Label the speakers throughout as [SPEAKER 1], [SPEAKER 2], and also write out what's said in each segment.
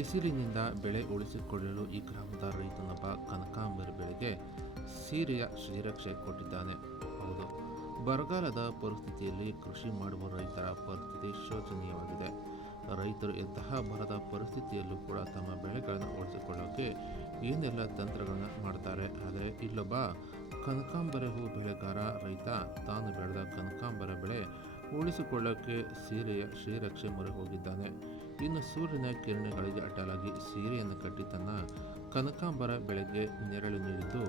[SPEAKER 1] ಬಿಸಿಲಿನಿಂದ ಬೆಳೆ ಉಳಿಸಿಕೊಳ್ಳಲು ಈ ಗ್ರಾಮದ ರೈತನೊಬ್ಬ ಕನಕಾಂಬರಿ ಬೆಳೆಗೆ ಸೀರೆಯ ಶ್ರೀರಕ್ಷೆ ಕೊಟ್ಟಿದ್ದಾನೆ. ಹೌದು, ಬರಗಾಲದ ಪರಿಸ್ಥಿತಿಯಲ್ಲಿ ಕೃಷಿ ಮಾಡುವ ರೈತರ ಪರಿಸ್ಥಿತಿ ಶೋಚನೀಯವಾಗಿದೆ. ರೈತರು ಎಂತಹ ಬರದ ಪರಿಸ್ಥಿತಿಯಲ್ಲೂ ಕೂಡ ತಮ್ಮ ಬೆಳೆಗಳನ್ನು ಉಳಿಸಿಕೊಳ್ಳೋಕೆ ಏನೆಲ್ಲ ತಂತ್ರಗಳನ್ನು ಮಾಡ್ತಾರೆ. ಆದರೆ ಇಲ್ಲೊಬ್ಬ ಕನಕಾಂಬರ ಹೂ ಬೆಳೆಗಾರ ರೈತ ತಾನು ಬೆಳೆದ ಕನಕಾಂಬರ ಬೆಳೆ ಉಳಿಸಿಕೊಳ್ಳೋಕೆ ಸೀರೆಯ ಶ್ರೀರಕ್ಷೆ ಮೊರೆ ಹೋಗಿದ್ದಾನೆ. ಇನ್ನು ಸೂರ್ಯನ ಕಿರಣಗಳಿಗೆ ಅಡ್ಡಲಾಗಿ ಸೀರೆಯನ್ನು ಕಟ್ಟಿ ತನ್ನ ಕನಕಾಂಬರ ಬೆಳೆಗೆ ನೆರಳು ನೀಡಿದ್ದು,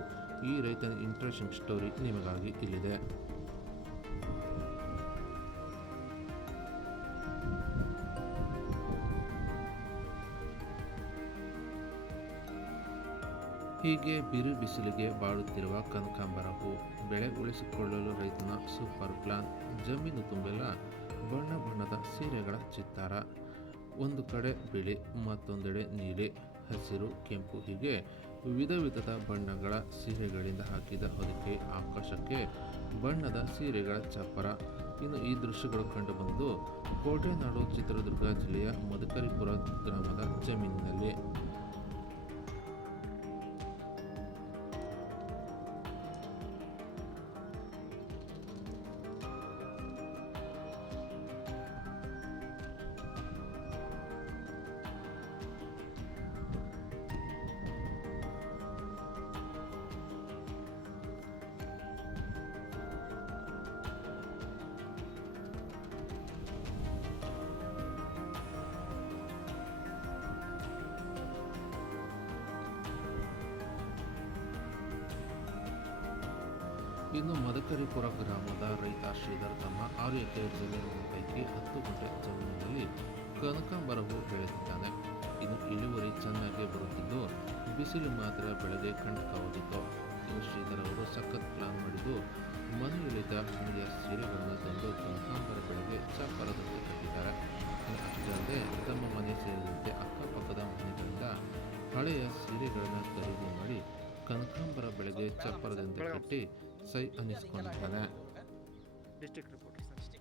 [SPEAKER 1] ಈ ರೈತನ ಇಂಟ್ರೆಸ್ಟಿಂಗ್ ಸ್ಟೋರಿ ನಿಮಗಾಗಿ ಇಲ್ಲಿದೆ. ಹೀಗೆ ಬಿರು ಬಿಸಿಲಿಗೆ ಬಾಳುತ್ತಿರುವ ಕನಕಾಂಬರ ಹೂ ಬೆಳೆ ಉಳಿಸಿಕೊಳ್ಳಲು ರೈತನ ಸೂಪರ್ ಪ್ಲಾನ್ ಜಮೀನು ತುಂಬೆಲ್ಲ. ಬಣ್ಣ ಬಣ್ಣದ ಸೀರೆಗಳ ಚಿತ್ತಾರ. ಒಂದು ಕಡೆ ಬಿಳಿ, ಮತ್ತೊಂದೆಡೆ ನೀಲಿ. ಹಸಿರು, ಕೆಂಪು ಹೀಗೆ ವಿಧ ವಿಧದ ಬಣ್ಣಗಳ ಸೀರೆಗಳಿಂದ ಹಾಕಿದ ಹೊದಿಕೆ ಆಕಾಶಕ್ಕೆ ಬಣ್ಣದ ಸೀರೆಗಳ ಚಪ್ಪರ. ಇನ್ನು ಈ ದೃಶ್ಯಗಳು ಕಂಡುಬಂದು ಕೋಟೆನಾಡು ಚಿತ್ರದುರ್ಗ ಜಿಲ್ಲೆಯ ಮದಕರಿಪುರ ಗ್ರಾಮದ ಜಮೀನಿನಲ್ಲಿ. ಇನ್ನು ಮದಕರಿಪುರ ಗ್ರಾಮದ ರೈತ ಶ್ರೀಧರ್ ತಮ್ಮ ಆರು ಎಕರೆ ಜಮೀನಿನ ಪೈಕಿ ಹತ್ತು ಗುಂಟೆ ಜಮೀನಿನಲ್ಲಿ ಕನಕಾಂಬರವು ಬೆಳೆದಿದ್ದಾನೆ. ಇನ್ನು ಇಳುವರಿ ಚೆನ್ನಾಗಿ ಬರುತ್ತಿದ್ದು, ಬಿಸಿಲು ಮಾತ್ರ ಬೆಳೆಗೆ ಕಂಟಕವಾಗಿತ್ತು ಇನ್ನು ಶ್ರೀಧರ್ ಅವರು ಸಖತ್ ಪ್ಲಾನ್ ಮಾಡಿದ್ದು ಮನೆಯಲ್ಲಿದ್ದ ಹಳೆಯ ಸೀರೆಗಳನ್ನು ತಂದು ಕನಕಾಂಬರ ಬೆಳೆಗೆ ಚಪ್ಪರದಂತೆ ಕಟ್ಟಿದ್ದಾರೆ. ಅಷ್ಟೇ ತಮ್ಮ ಮನೆ ಸೇರಿದಂತೆ ಅಕ್ಕಪಕ್ಕದ ಮನೆಗಳಿಂದ ಹಳೆಯ ಸೀರೆಗಳನ್ನು ಖರೀದಿ ಮಾಡಿ ಕನಕಾಂಬರ ಬೆಳೆಗೆ ಚಪ್ಪರದಿಂದ ಕಟ್ಟಿ ಸೈ ಅನ್ನಿಸಿಕೊಂಡಿದ್ದಾನೆ
[SPEAKER 2] ರಿಪೋರ್ಟರ್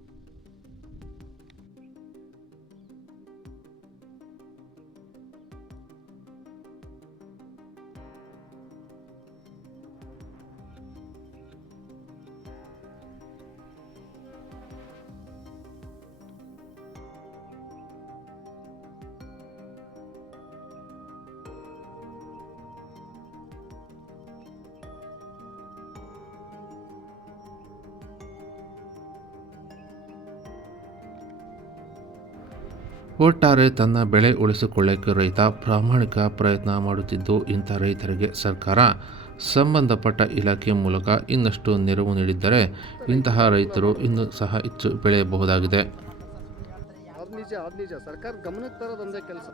[SPEAKER 1] ಒಟ್ಟಾರೆ ತನ್ನ ಬೆಳೆ ಉಳಿಸಿಕೊಳ್ಳಕ್ಕೆ ರೈತ ಪ್ರಾಮಾಣಿಕ ಪ್ರಯತ್ನ ಮಾಡುತ್ತಿದ್ದು, ಇಂಥ ರೈತರಿಗೆ ಸರ್ಕಾರ ಸಂಬಂಧಪಟ್ಟ ಇಲಾಖೆ ಮೂಲಕ ಇನ್ನಷ್ಟು ನೆರವು ನೀಡಿದ್ದರೆ ಇಂತಹ ರೈತರು ಇನ್ನೂ ಸಹ ಹೆಚ್ಚು ಬೆಳೆಯಬಹುದಾಗಿದೆ.
[SPEAKER 2] ಸರ್ಕಾರ ಗಮನಕ್ಕೆ ತರೋದೊಂದೇ ಕೆಲಸ.